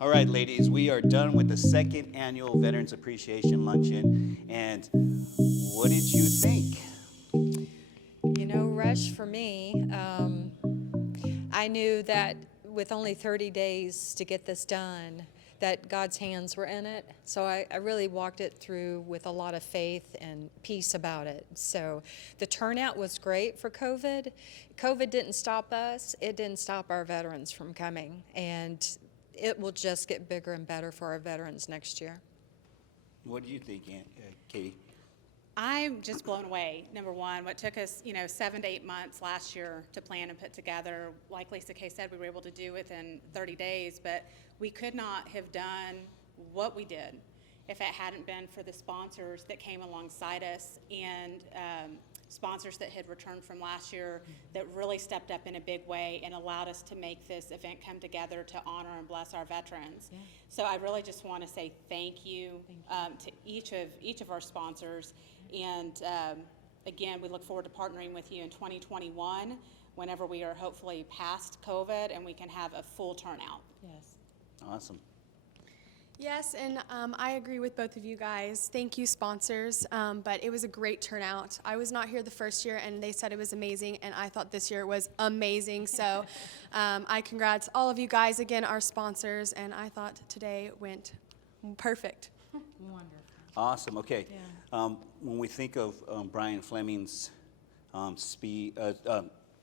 All right, ladies, we are done with the second annual Veterans Appreciation Luncheon. And what did you think? You know, Rush, for me, I knew that with only 30 days to get this done, that God's hands were in it. So I really walked it through with a lot of faith and peace about it. So the turnout was great for COVID. COVID didn't stop us. It didn't stop our veterans from coming. And it will just get bigger and better for our veterans next year. What do you think, Katie? I'm just blown away. Number one, what took us, 7 to 8 months last year to plan and put together, like Lisa Kay said, we were able to do within 30 days, but we could not have done what we did if it hadn't been for the sponsors that came alongside us and sponsors that had returned from last year that really stepped up in a big way and allowed us to make this event come together to honor and bless our veterans. Yeah. So I really just want to say thank you, to each of our sponsors. And again, we look forward to partnering with you in 2021 whenever we are hopefully past COVID and we can have a full turnout. Yes. Awesome. Yes, and I agree with both of you guys. Thank you, sponsors, but it was a great turnout. I was not here the first year, and they said it was amazing, and I thought this year was amazing. So I congrats all of you guys, again, our sponsors, and I thought today went perfect. Wonderful. Awesome. Okay. Yeah. When we think of Brian Fleming's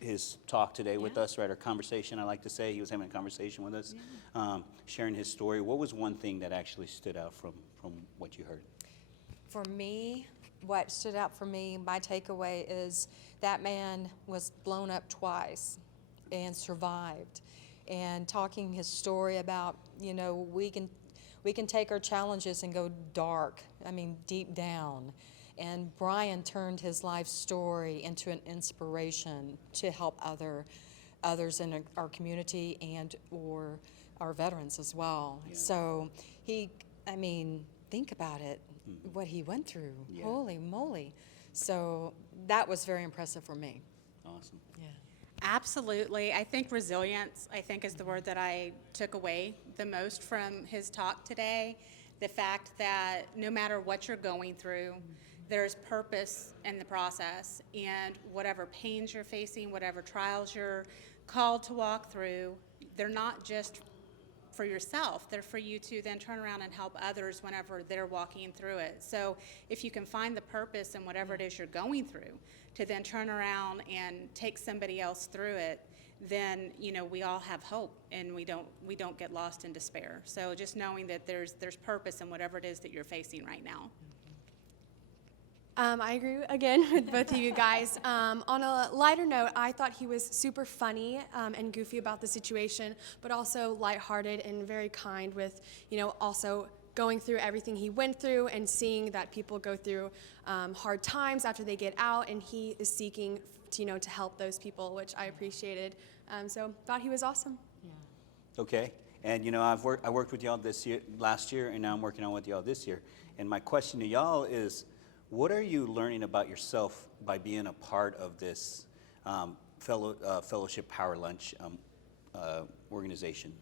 his talk today with us, right, or conversation, I like to say, he was having a conversation with us, sharing his story. What was one thing that actually stood out from what you heard? For me, what stood out for me, my takeaway is that man was blown up twice and survived. And talking his story about, we can take our challenges and go dark, deep down. And Brian turned his life story into an inspiration to help others in our community and or our veterans as well. Yeah. So think about it, what he went through. Yeah. Holy moly. So that was very impressive for me. Awesome. Yeah. Absolutely. I think resilience, is the word that I took away the most from his talk today. The fact that no matter what you're going through, there's purpose in the process, and whatever pains you're facing, whatever trials you're called to walk through, they're not just for yourself, they're for you to then turn around and help others whenever they're walking through it. So if you can find the purpose in whatever it is you're going through, to then turn around and take somebody else through it, then we all have hope, and we don't get lost in despair. So just knowing that there's purpose in whatever it is that you're facing right now. I agree again with both of you guys. On a lighter note, I thought he was super funny and goofy about the situation, but also lighthearted and very kind with, also going through everything he went through and seeing that people go through hard times after they get out, and he is seeking, to help those people, which I appreciated. So thought he was awesome. Yeah. Okay. And I worked with y'all last year, and now I'm working on with y'all this year. And my question to y'all is, what are you learning about yourself by being a part of this Fellowship Power Lunch organization?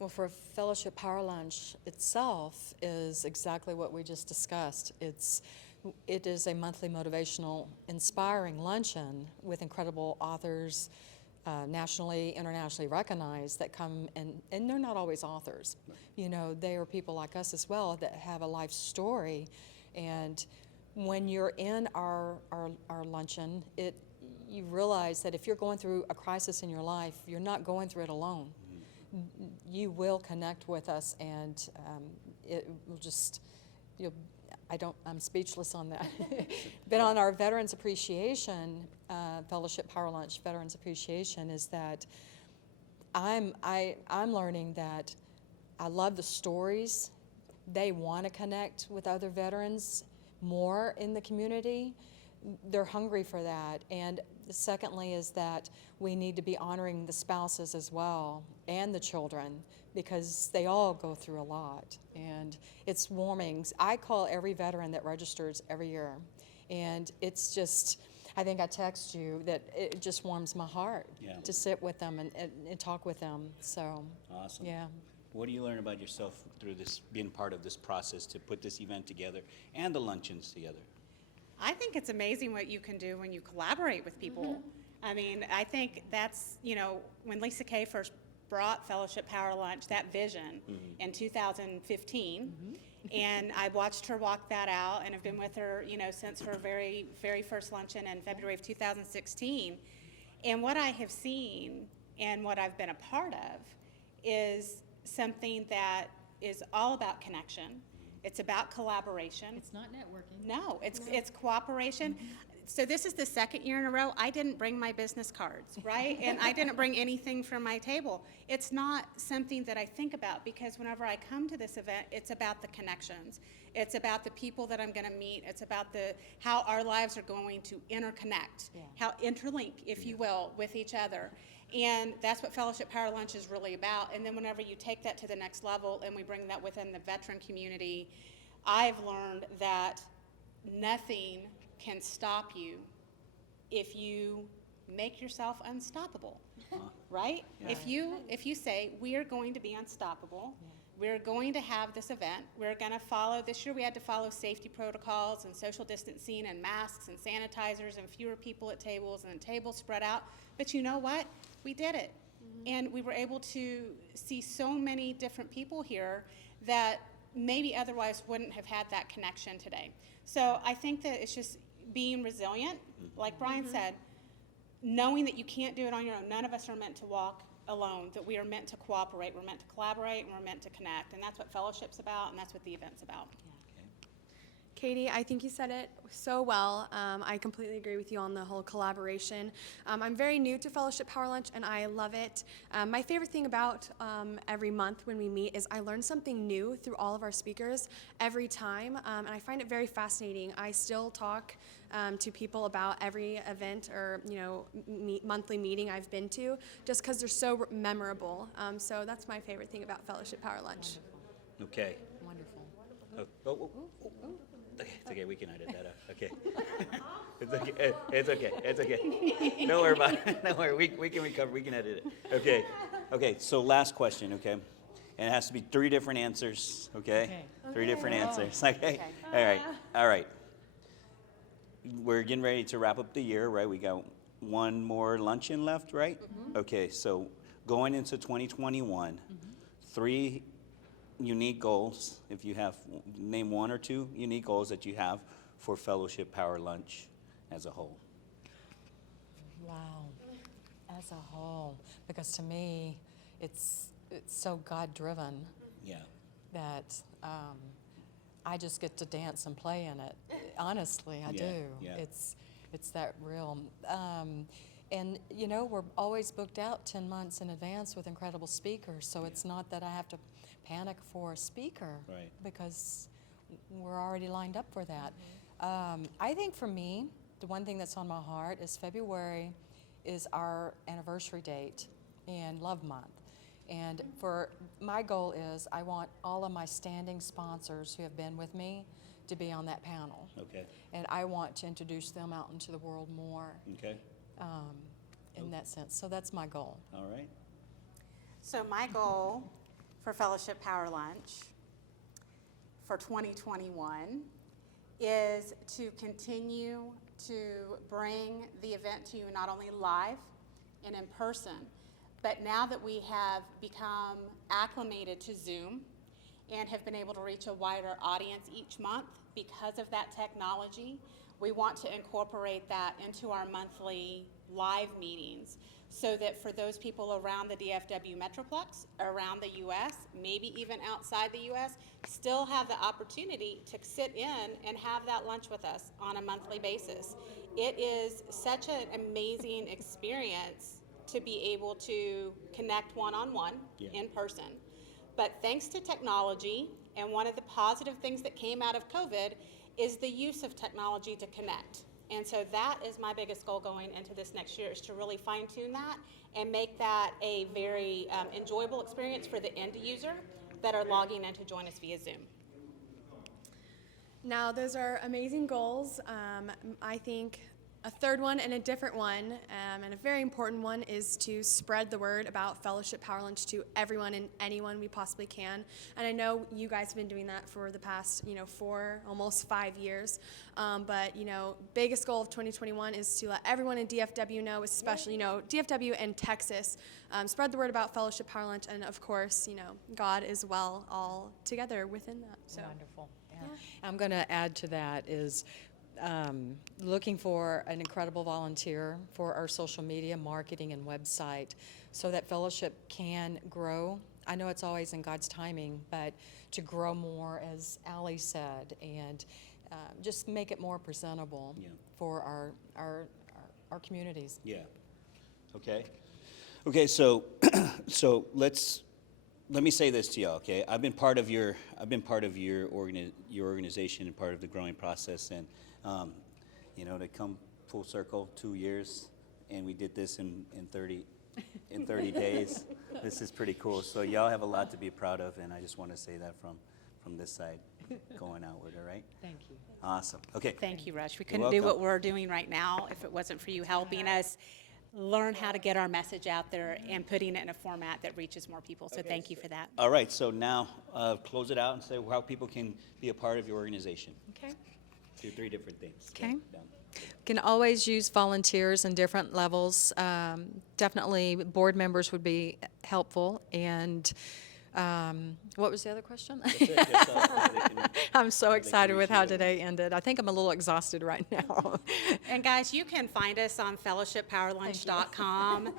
Well, for Fellowship Power Lunch itself is exactly what we just discussed. It is a monthly motivational, inspiring luncheon with incredible authors, nationally, internationally recognized, that come and they're not always authors. They are people like us as well that have a life story. And when you're in our luncheon, you realize that if you're going through a crisis in your life, you're not going through it alone. You will connect with us, and it will just, I'm speechless on that. But on our Veterans Appreciation, Fellowship Power Lunch Veterans Appreciation, is that I'm learning that I love the stories. They want to connect with other veterans more in the community. They're hungry for that. And secondly is that we need to be honoring the spouses as well and the children, because they all go through a lot. And it's warming. I call every veteran that registers every year. And it's just, I think I text you that it just warms my heart Yeah. to sit with them and talk with them. So, Awesome. yeah. What do you learn about yourself through this, being part of this process to put this event together and the luncheons together? I think it's amazing what you can do when you collaborate with people. I mean, I think that's, when Lisa Kay first brought Fellowship Power Lunch, that vision in 2015, and I watched her walk that out and have been with her, since her very, very first luncheon in February of 2016. And what I have seen and what I've been a part of is something that is all about connection. It's about collaboration. It's not networking. No, it's cooperation. So this is the second year in a row I didn't bring my business cards, right? And I didn't bring anything from my table. It's not something that I think about, because whenever I come to this event, it's about the connections. It's about the people that I'm going to meet. It's about how our lives are going to interconnect, how interlink, if you will, with each other. And that's what Fellowship Power Lunch is really about. And then whenever you take that to the next level and we bring that within the veteran community, I've learned that nothing can stop you if you make yourself unstoppable, right? Yeah. If you say, we are going to be unstoppable, we're going to have this event, we're going to follow, this year we had to follow safety protocols and social distancing and masks and sanitizers and fewer people at tables and tables spread out, but you know what? We did it. And we were able to see so many different people here that maybe otherwise wouldn't have had that connection today. So I think that it's just being resilient, like Brian said, knowing that you can't do it on your own. None of us are meant to walk alone, that we are meant to cooperate, we're meant to collaborate, and we're meant to connect. And that's what fellowship's about, and that's what the event's about. Katie, I think you said it so well. I completely agree with you on the whole collaboration. I'm very new to Fellowship Power Lunch, and I love it. My favorite thing about every month when we meet is I learn something new through all of our speakers every time, and I find it very fascinating. I still talk to people about every event or monthly meeting I've been to, just because they're so memorable. So that's my favorite thing about Fellowship Power Lunch. Okay. Wonderful. It's okay, we can edit that out. Okay. It's okay. Don't worry about it. Don't worry, we can recover, we can edit it. Okay, so last question, okay? And it has to be 3 different answers, okay? 3 different answers, okay? All right. We're getting ready to wrap up the year, right? We got one more luncheon left, right? Okay, so going into 2021, 3 unique goals, if you have, name 1 or 2 unique goals that you have for Fellowship Power Lunch as a whole. Wow. As a whole, because to me, it's so God-driven Yeah. that I just get to dance and play in it. Honestly, I do. Yeah. It's that real. And we're always booked out 10 months in advance with incredible speakers, so it's not that I have to panic for a speaker, Right. because we're already lined up for that. I think for me, the one thing that's on my heart is February is our anniversary date and Love Month. And for my goal is I want all of my standing sponsors who have been with me to be on that panel. Okay. And I want to introduce them out into the world more Okay. in that sense. So that's my goal. All right. So my goal for Fellowship Power Lunch for 2021 is to continue to bring the event to you not only live and in person, but now that we have become acclimated to Zoom and have been able to reach a wider audience each month because of that technology, we want to incorporate that into our monthly live meetings, so that for those people around the DFW Metroplex, around the U.S., maybe even outside the U.S., still have the opportunity to sit in and have that lunch with us on a monthly basis. It is such an amazing experience to be able to connect one-on-one in person. But thanks to technology, and one of the positive things that came out of COVID is the use of technology to connect. And so that is my biggest goal going into this next year, is to really fine-tune that and make that a very enjoyable experience for the end user that are logging in to join us via Zoom. Now, those are amazing goals. I think A third one and a different one, and a very important one, is to spread the word about Fellowship Power Lunch to everyone and anyone we possibly can. And I know you guys have been doing that for the past, 4, almost 5 years. But, biggest goal of 2021 is to let everyone in DFW know, especially, DFW and Texas, spread the word about Fellowship Power Lunch. And of course, God is well all together within that. So. Wonderful. Yeah. I'm going to add to that is looking for an incredible volunteer for our social media marketing and website so that Fellowship can grow. I know it's always in God's timing, but to grow more, as Allie said, and just make it more presentable for our communities. Yeah. Okay, so let me say this to y'all, okay? I've been part of your organization and part of the growing process, and to come full circle, 2 years, and we did this in 30 days. This is pretty cool. So y'all have a lot to be proud of, and I just want to say that from this side going outward. All right? Thank you. Awesome. Okay. Thank you, Rush. We couldn't do what we're doing right now if it wasn't for you helping us learn how to get our message out there and putting it in a format that reaches more people. So thank you for that. All right. So now close it out and say how people can be a part of your organization. Okay. 2, 3 different things. Okay. Done. Can always use volunteers in different levels. Definitely board members would be helpful. And what was the other question? That's it. Just, they can- I'm so excited with how reach you. today ended. I think I'm a little exhausted right now. And guys, you can find us on fellowshippowerlunch.com.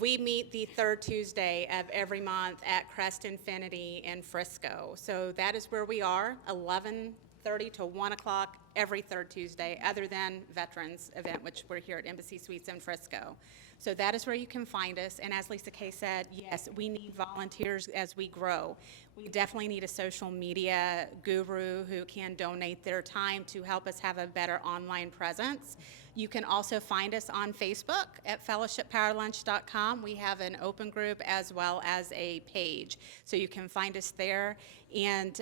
We meet the third Tuesday of every month at Crest Infinity in Frisco. So that is where we are, 11:30 to 1 o'clock every third Tuesday, other than Veterans Event, which we're here at Embassy Suites in Frisco. So that is where you can find us. And as Lisa Kay said, yes, we need volunteers as we grow. We definitely need a social media guru who can donate their time to help us have a better online presence. You can also find us on Facebook at fellowshippowerlunch.com. We have an open group as well as a page. So you can find us there. And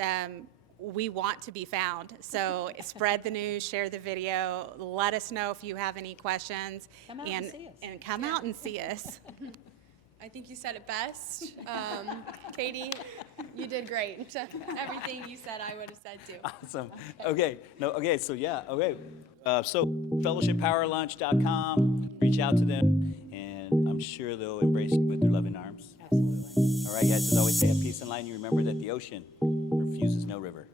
we want to be found. So spread the news, share the video, let us know if you have any questions. Come out and see us. And come out and see us. I think you said it best. Katie, you did great. Everything you said, I would have said too. Awesome. Okay. So fellowshippowerlunch.com, reach out to them, and I'm sure they'll embrace you with their loving arms. Absolutely. All right, guys, as always, stay at peace and line. You remember that the ocean refuses no river.